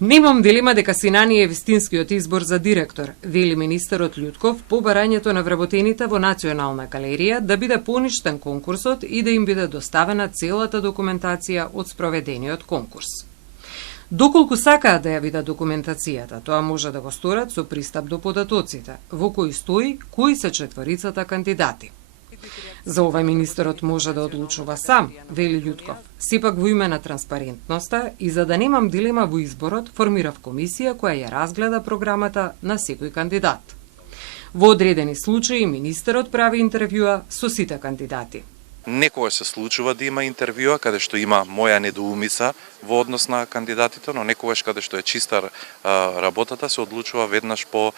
Немам дилема дека Синани е вистинскиот избор за директор, вели министерот Љутков по барањето на вработените во Национална галерија да биде поништен конкурсот и да им биде доставена целата документација од спроведениот конкурс. Доколку сакаат да ја видат документацијата, тоа може да го сторат со пристап до податоците, во кој стои кои се четворицата кандидати. За ова министерот може да одлучува сам, вели Љутков. Сепак во име на транспарентноста и за да немам дилема во изборот, формирав комисија која ја разгледа програмата на секој кандидат. Во одредени случаи министерот прави интервјуа со сите кандидати. Некогаш се случува да има интервјуа каде што има моја недоумица во однос на кандидатите, но некогаш каде што е чиста работата се одлучува веднаш по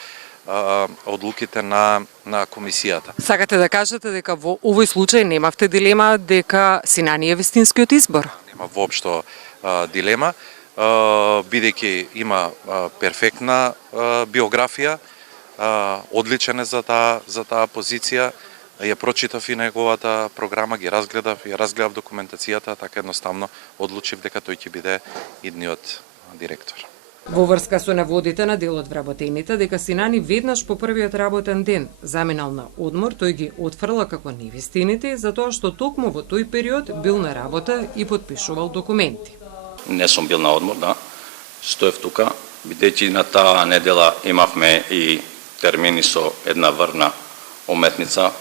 одлуките на комисијата. Сакате да кажете дека во овој случај немавте дилема дека Синани е вистинскиот избор? Нема воопшто дилема, бидејќи има перфектна биографија, одличен е за таа позиција. Ја прочитав и неговата програма, ја разгледав документацијата, така едноставно одлучив дека тој ќе биде идниот директор. Во врска со наводите на дел од вработените дека Синани веднаш по првиот работен ден заминал на одмор, тој ги отфрла како невистините затоа што токму во тој период бил на работа и подпишувал документи. Не сум бил на одмор, да. Стоев тука, бидејќи на таа недела имавме и термини со една врна уметница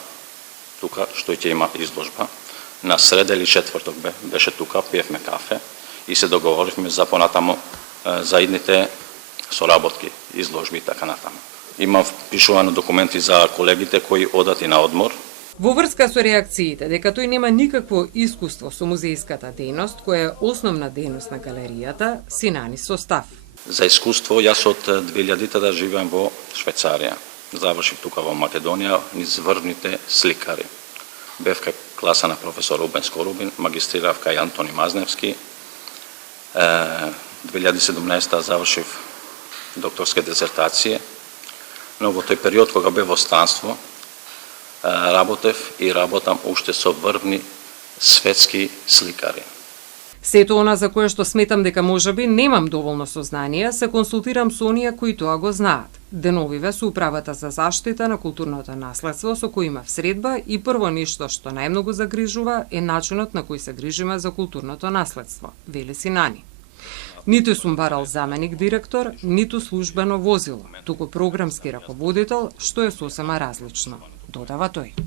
тука, што ќе има изложба. На среда или четврток беше тука, пиевме кафе и се договоривме за понатаму за идните соработки, изложби и така натаму. Има пишувано документи за колегите кои одат и на одмор. Во врска со реакциите дека тој нема никакво искуство со музејската дејност, која е основна дејност на галеријата, Синани со став. За искуство, јас од 2000-та да живеам во Швајцарија. Завршив тука во Македонија низ врвните сликари. Бев кај класа на професор Рубен Скорубин, магистрирав кај Антони Мазневски. 2017 завршив докторска дисертација, но во тој период кога бев во странство, работев и работам уште со врвни светски сликари. Сето она за кое што сметам дека можеби немам доволно сознание, се консултирам со оние кои тоа го знаат. Деновиве со Управата за заштита на културното наследство со кој имав средба и прво нешто што најмногу загрижува е начинот на кој се грижиме за културното наследство, вели Синани. Ниту сум барал заменик директор, ниту службено возило, туку програмски раководител, што е сосема различно, додава тој.